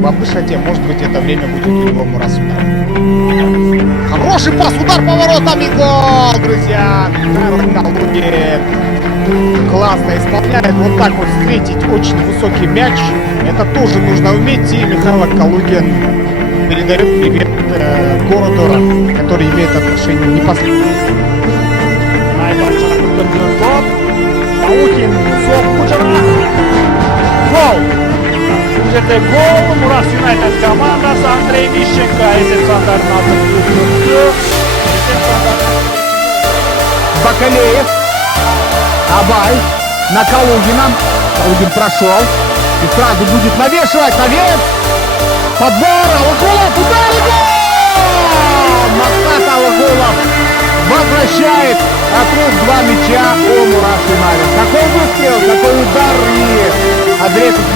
во высоте. Может быть, это время будет у него Мурасудара. Хороший пас, удар поворотом и гол, друзья! Михаил Калугин классно исполняет. Вот так вот встретить очень высокий мяч. Это тоже нужно уметь. И Михаил Калугин передает привет городу, который имеет отношение непосредственно. Паутин, гол! Жерде гол, Мурас Юнайтед командасы Андрей Мищенко, есеп сандарын атып өткөрдү. Бакалеев, Абай на Калугина. Калугин прошел и сразу будет навешивать. Навес! Подбор, Алагулов, удар и гол! Максат Алагулов возвращает от рук два мяча у Мурас Юнайтед. Какой выстрел, какой удар и адресит